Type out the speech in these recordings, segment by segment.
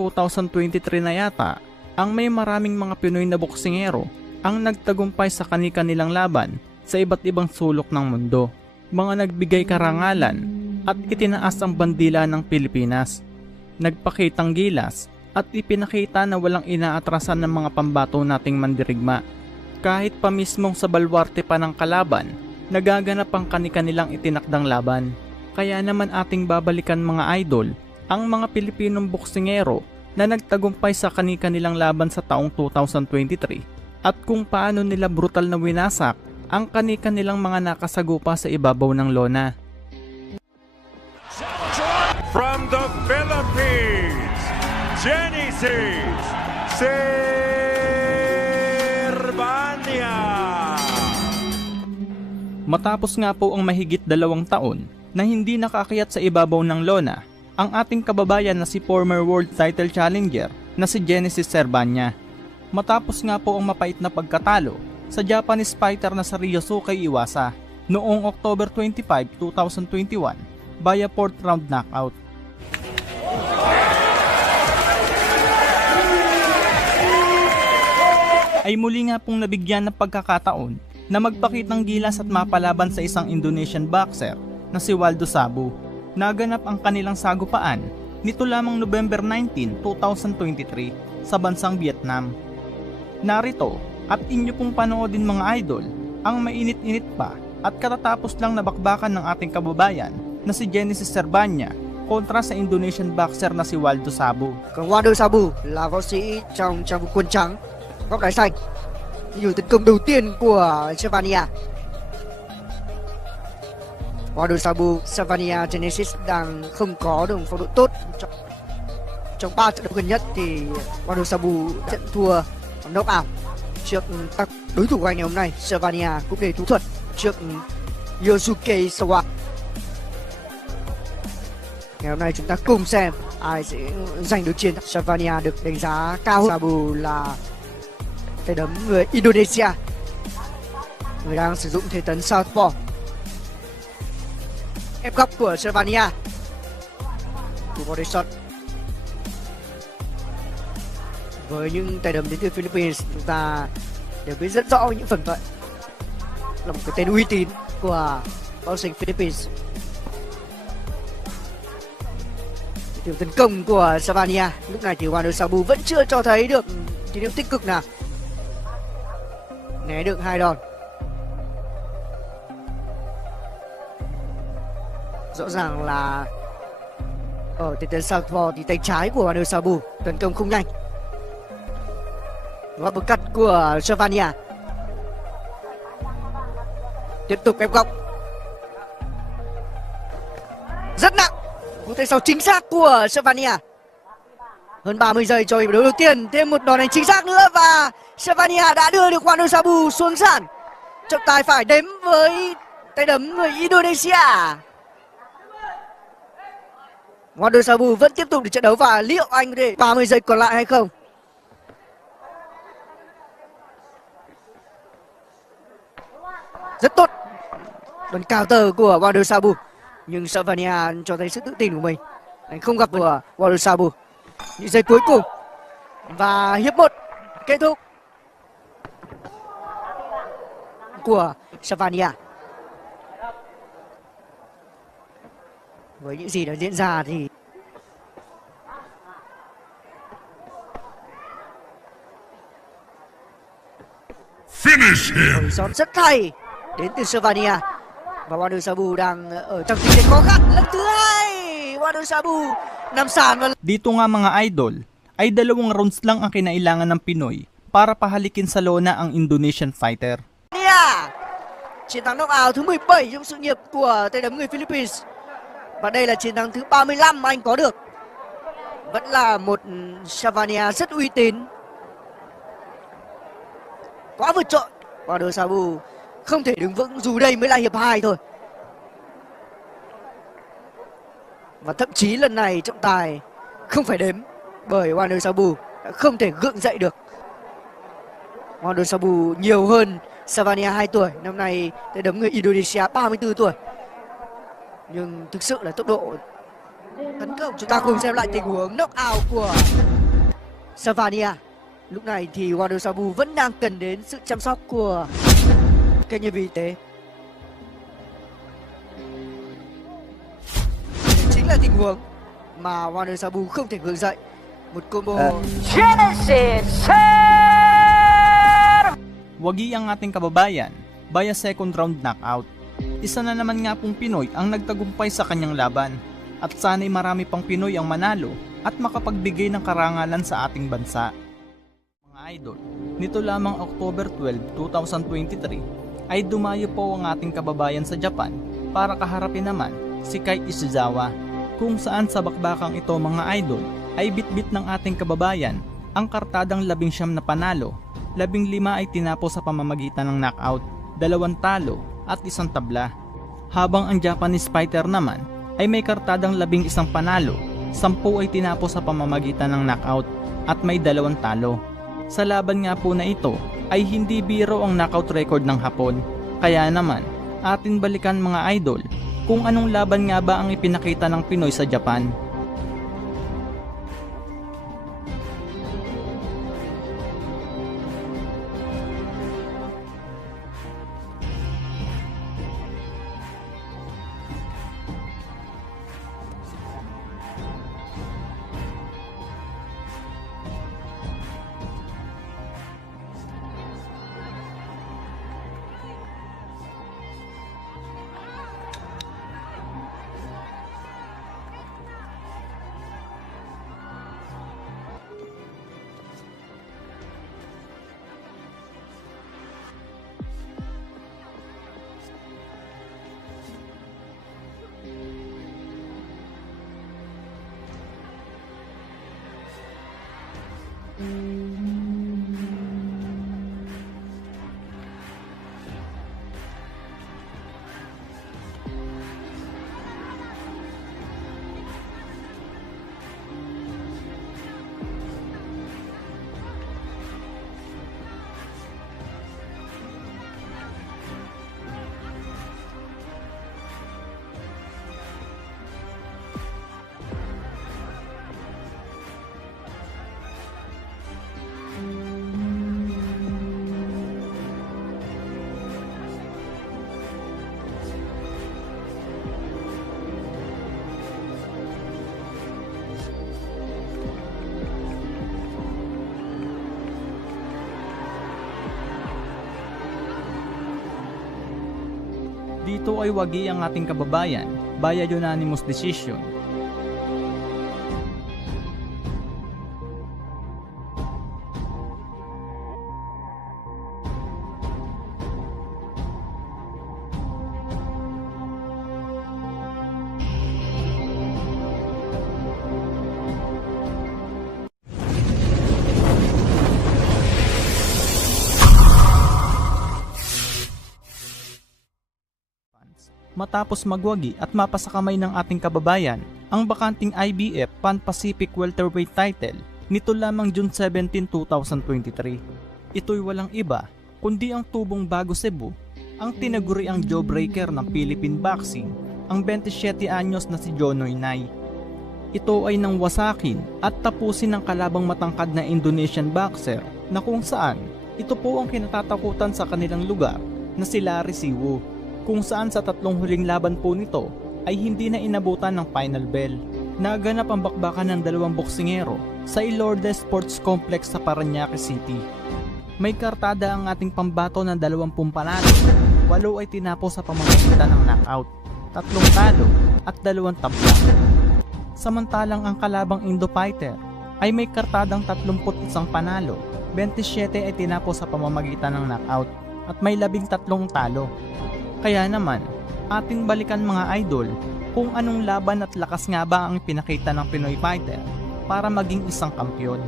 2023 na yata, ang may maraming mga Pinoy na boksingero ang nagtagumpay sa kani-kanilang laban sa iba't ibang sulok ng mundo. Mga nagbigay karangalan at itinaas ang bandila ng Pilipinas. Nagpakitang gilas at ipinakita na walang inaatrasan ng mga pambato nating mandirigma. Kahit pa mismong sa balwarte pa ng kalaban, nagaganap ang kani-kanilang itinakdang laban. Kaya naman ating babalikan mga idol, ang mga Pilipinong boksingero na nagtagumpay sa kani-kanilang laban sa taong 2023 at kung paano nila brutal na winasak ang kani-kanilang mga nakasagupa sa ibabaw ng lona. From the Philippines, Genesis Serbania. Matapos nga po ang mahigit 2 taon na hindi nakaakyat sa ibabaw ng lona, ang ating kababayan na si former world title challenger na si Genesis Serbania. Matapos nga po ang mapait na pagkatalo sa Japanese fighter na si Ryosuke Iwasa noong October 25, 2021 via 4th round knockout. Ay muli nga pong nabigyan ng pagkakataon na magpakitang gilas at mapalaban sa isang Indonesian boxer na si Waldo Sabu. Naganap ang kanilang sagupaan nito lamang November 19, 2023 sa bansang Vietnam. Narito at inyo pong panoodin mga idol ang mainit-init pa at katatapos lang na bakbakan ng ating kababayan na si Genesis Serbania kontra sa Indonesian boxer na si Waldo Sabu. Còn Waldo Sabu là võ sĩ trong trang phục quân trắng, góc đai xanh. Nhiều tấn công đầu tiên của Serbania. Waldo Sabu, Serbania Genesis đang không có được phong độ tốt. Trong 3 trận đấu gần nhất thì Waldo Sabu trận thua knockout trước các đối thủ của anh ngày hôm nay. Serbania cũng để thủ thuật trước Yosuke Sawa. Ngày hôm nay chúng ta cùng xem ai sẽ giành được chiến thắng. Serbania được đánh giá cao hơn. Sabu là tay đấm người Indonesia, người đang sử dụng thế tấn southpaw. Ép góc của Serbania, thủ body shot. Với những tay đấm đến từ Philippines, chúng ta đều biết rất rõ những phần phận là một cái tên uy tín của boxing Philippines. Điểm tấn công của Serbania lúc này thì Waldo Sabu vẫn chưa cho thấy được tín hiệu tích cực nào. Né được 2 đòn. Rõ ràng là ở thế tấn southpaw thì tay trái của Waldo Sabu tấn công không nhanh. Và bước cắt của Serbania. Tiếp tục ép góc. Rất nặng. Cú tay sau chính xác của Serbania. Hơn 30 giây cho hiệp đấu đầu tiên. Thêm một đòn đánh chính xác nữa và Serbania đã đưa được Waldo Sabu xuống sàn. Trọng tài phải đếm với tay đấm người Indonesia. Waldo Sabu vẫn tiếp tục được trận đấu và liệu anh có thể 30 giây còn lại hay không? Rất tốt. Đòn counter của Waldo Sabu. Nhưng Serbania cho thấy sự tự tin của mình. Anh không gặp của Waldo Sabu. Những giây cuối cùng. Và hiệp 1 kết thúc của Serbania. Với những gì đã diễn ra thì Finish him. Son rất hay đến từ Serbania. Và Waldo Sabu đang ở trong tình thế khó khăn. Lần thứ 2 Waldo Sabu nằm sàn và Dito nga mga idol, ay 2 rounds lang ang kinailangan ng Pinoy para pahalikin sa lona ang Indonesian fighter. chiến thắng knockout thứ 17 trong sự nghiệp của tay đấm người Philippines. Và đây là chiến thắng thứ 35 anh có được. Vẫn là một Serbania rất uy tín. Quá vượt trội. Waldo Sabu không thể đứng vững dù đây mới là hiệp 2 thôi. Và thậm chí lần này trọng tài không phải đếm bởi Waldo Sabu đã không thể gượng dậy được. Waldo Sabu nhiều hơn Serbania 2 tuổi, năm nay tay đấm người Indonesia 34 tuổi. Nhưng thực sự là tốc độ tấn công. Chúng ta cùng xem lại tình huống knock out của Savania. Lúc này thì Wado Sabu vẫn đang cần đến sự chăm sóc của kênh nhân viên y tế. Đây chính là tình huống mà Wado Sabu không thể gượng dậy. Một combo Wagi ang ating kababayan via second round knockout. Isa na naman nga pong Pinoy ang nagtagumpay sa kanyang laban. At sana'y marami pang Pinoy ang manalo at makapagbigay ng karangalan sa ating bansa. Mga idol, nito lamang October 12, 2023 ay dumayo po ang ating kababayan sa Japan para kaharapin naman si Kai Ishizawa, kung saan sa bakbakang ito mga idol ay bitbit ng ating kababayan ang kartadang 19 na panalo, 15 ay tinapos sa pamamagitan ng knockout, 2 talo at 1 tabla. Habang ang Japanese fighter naman ay may kartadang 11 panalo, 10 ay tinapos sa pamamagitan ng knockout at may 2 talo. Sa laban nga po na ito ay hindi biro ang knockout record ng Hapon. Kaya naman, atin balikan mga idol kung anong laban nga ba ang ipinakita ng Pinoy sa Japan. Dito ay wagi ang ating kababayan via unanimous decision. Matapos magwagi at mapasakamay ng ating kababayan ang bakanting IBF Pan-Pacific Welterweight title nito lamang June 17, 2023. Ito'y walang iba kundi ang tubong Bago Cebu, ang tinaguriang jawbreaker ng Philippine boxing, ang 27 anyos na si Jonoy Nay. Ito ay nang wasakin at tapusin ng kalabang matangkad na Indonesian boxer na kung saan ito po ang kinatatakutan sa kanilang lugar na si Larry Siwu, kung saan sa 3 huling laban po nito ay hindi na inabutan ng final bell. Naganap ang bakbakan ng 2 boksingero sa Ilorde Sports Complex sa Parañaque City. May kartada ang ating pambato ng 20 panalo, 8 ay tinapos sa pamamagitan ng knockout, 3 talo at 2 tabla. Samantalang ang kalabang Indo-fighter ay may kartadang 31 panalo, 27 ay tinapos sa pamamagitan ng knockout at may 13 talo. Kaya naman, ating balikan mga idol kung anong laban at lakas nga ba ang pinakita ng Pinoy fighter para maging isang kampiyon.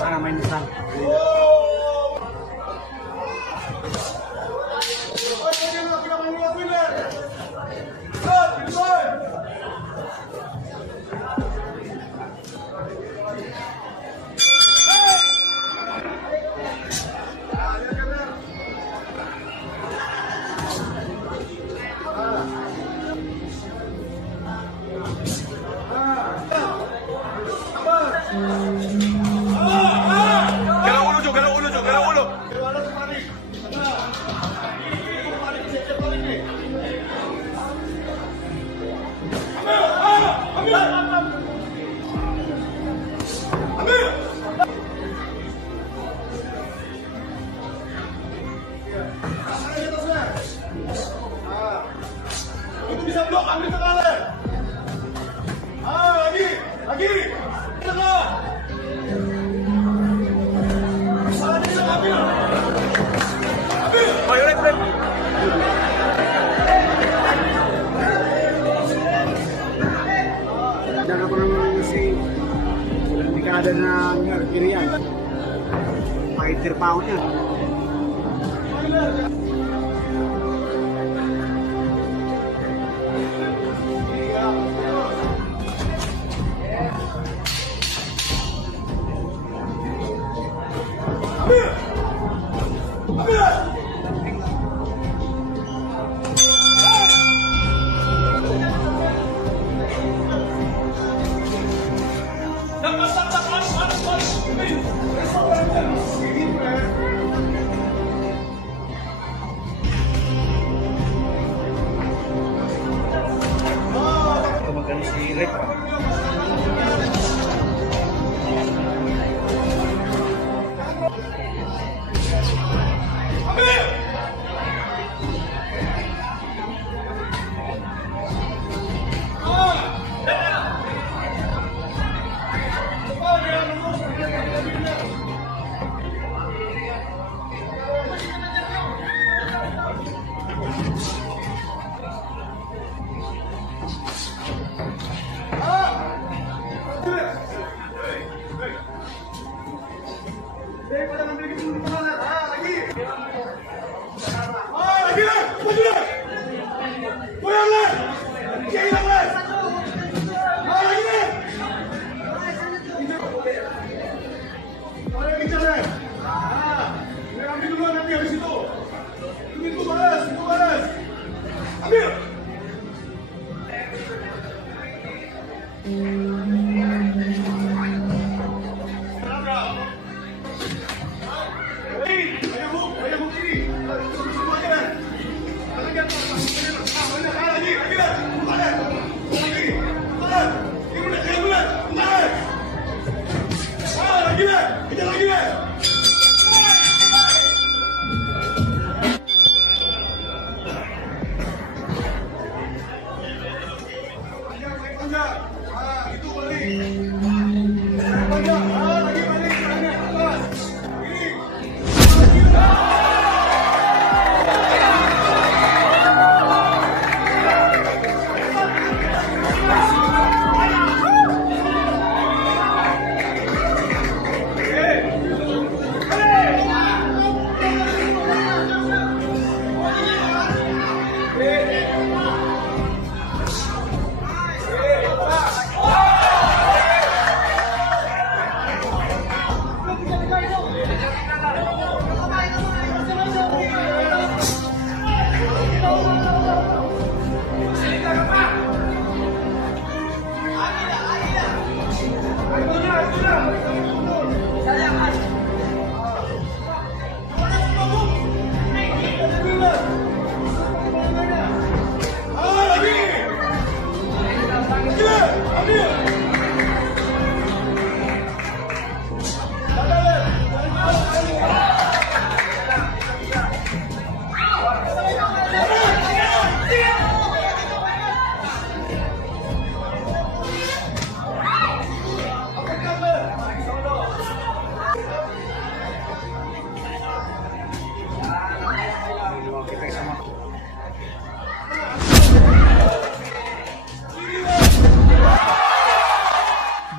Sana main di sana. Itu bisa blok, ambil tengah le. Lagi. Tengah. Salah dia ambil. Ayo rek. Jangan pernah mengisi ketika ada kiri ya. Pakai terpautnya. Magkano si Rick?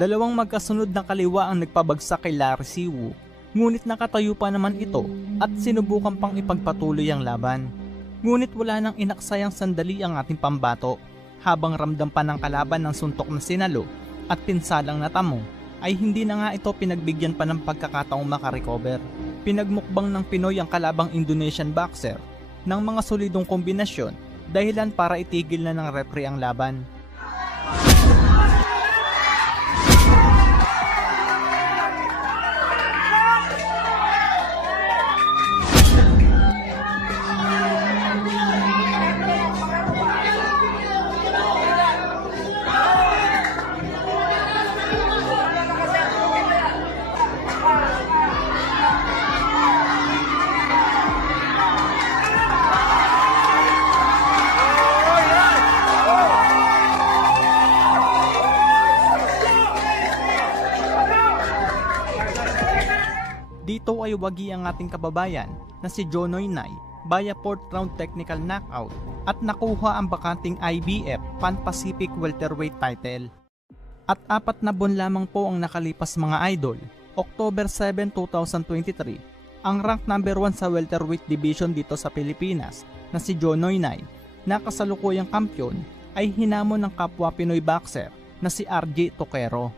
Dalawang magkasunod na kaliwa ang nagpabagsak kay Larry Siwu, ngunit nakatayo pa naman ito at sinubukan pang ipagpatuloy ang laban. Ngunit wala nang inaksayang sandali ang ating pambato, habang ramdam pa ng kalaban ng suntok na sinalo at pinsalang natamo, ay hindi na nga ito pinagbigyan pa ng pagkakataong makarecover. Pinagmukbang ng Pinoy ang kalabang Indonesian boxer ng mga solidong kombinasyon, dahilan para itigil na ng referee ang laban. Dito ay wagi ang ating kababayan na si Jonoy Nay via 4th round technical knockout at nakuha ang bakanting IBF Pan-Pacific Welterweight title. At 4 na buwan lamang po ang nakalipas mga idol, October 7, 2023, ang rank number 1 sa welterweight division dito sa Pilipinas na si Jonoy Nay na kasalukuyang kampyon ay hinamon ng kapwa Pinoy boxer na si RJ Toquero.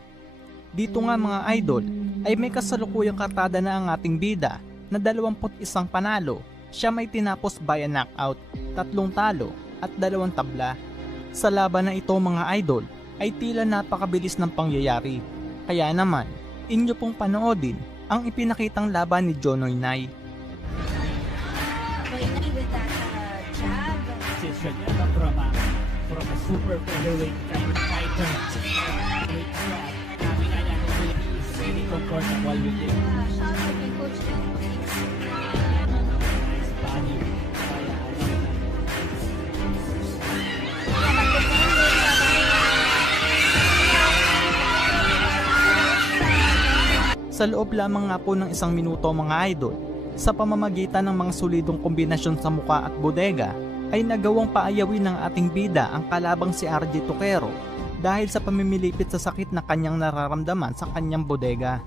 Dito nga mga idol ay may kasalukuyang kartada na ang ating bida na 21 panalo, siya may tinapos via knockout, 3 talo at 2 tabla. Sa laban na ito mga idol ay tila napakabilis ng pangyayari, kaya naman inyo pong panoodin ang ipinakitang laban ni Jonoy Nay. With that jab. From a super featherweight fighter. Really comfortable with it. Shout out kay Coach Elvin. Nice body. Sa loob lamang nga po ng 1 minuto mga idol, sa pamamagitan ng mga solidong kombinasyon sa muka at bodega, ay nagawang paayawin ng ating bida ang kalabang si RJ Toquero dahil sa pamimilipit sa sakit na kanyang nararamdaman sa kanyang bodega.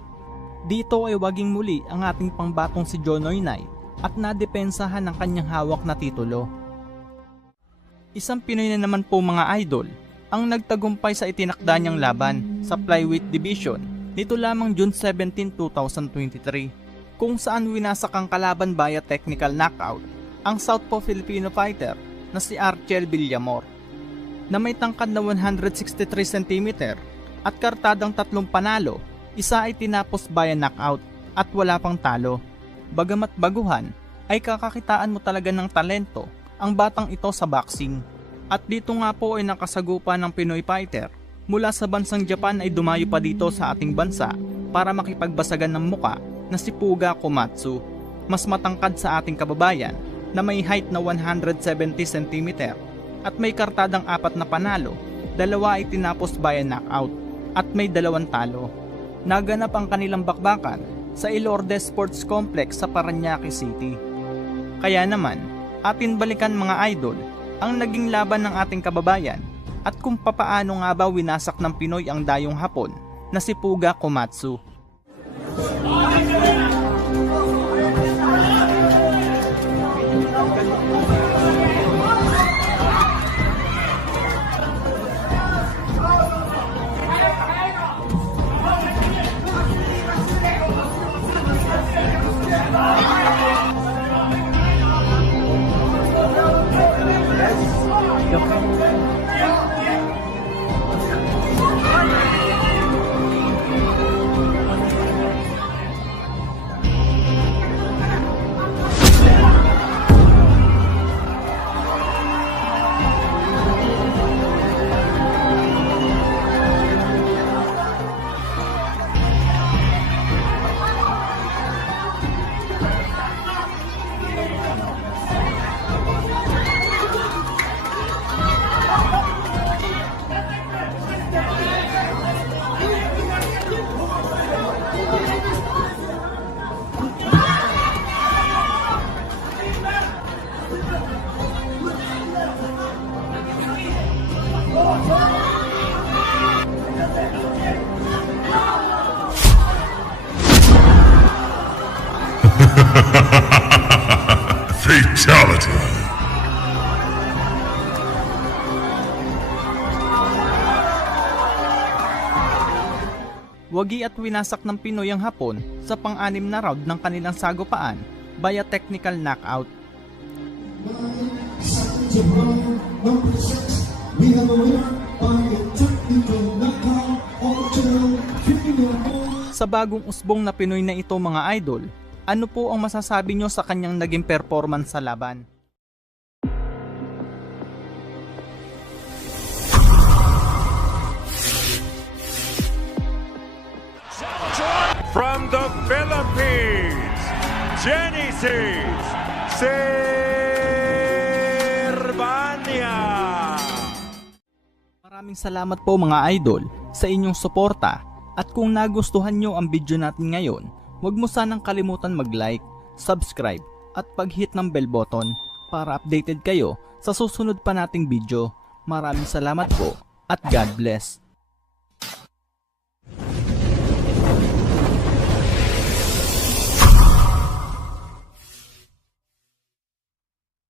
Dito ay waging muli ang ating pangbatong si Jonoy Nay at nadepensahan ng kanyang hawak na titulo. Isang Pinoy na naman po mga idol ang nagtagumpay sa itinakda niyang laban sa flyweight division nito lamang June 17, 2023, kung saan winasak ang kalaban via technical knockout ang Southpaw Filipino fighter na si Archel Villamor, na may tangkad na 163 cm at kartadang 3 panalo, isa ay tinapos via knockout at wala pang talo. Bagamat baguhan, ay kakakitaan mo talaga ng talento ang batang ito sa boxing. At dito nga po ay nakasagupa ng Pinoy fighter mula sa bansang Japan ay dumayo pa dito sa ating bansa para makipagbasagan ng muka na si Puga Komatsu, mas matangkad sa ating kababayan na may height na 170 cm at may kartadang 4 na panalo, 2 ay tinapos via knockout at may 2 talo. Naganap ang kanilang bakbakan sa Ilorde Sports Complex sa Parañaque City. Kaya naman, atin balikan mga idol ang naging laban ng ating kababayan at kung papaano nga ba winasak ng Pinoy ang dayong Hapon na si Puga Komatsu. wagi at winasak ng Pinoy ang Hapon sa pang-anim na round ng kanilang sagupaan via technical knockout. Sa bagong usbong na Pinoy na ito mga idol, ano po ang masasabi nyo sa kanyang naging performance sa laban? From the Philippines, Genesis Servania. Maraming salamat po mga idol sa inyong suporta, at kung nagustuhan nyo ang video natin ngayon, huwag mo sanang kalimutan mag-like, subscribe at pag-hit ng bell button para updated kayo sa susunod pa nating video. Maraming salamat po at God bless.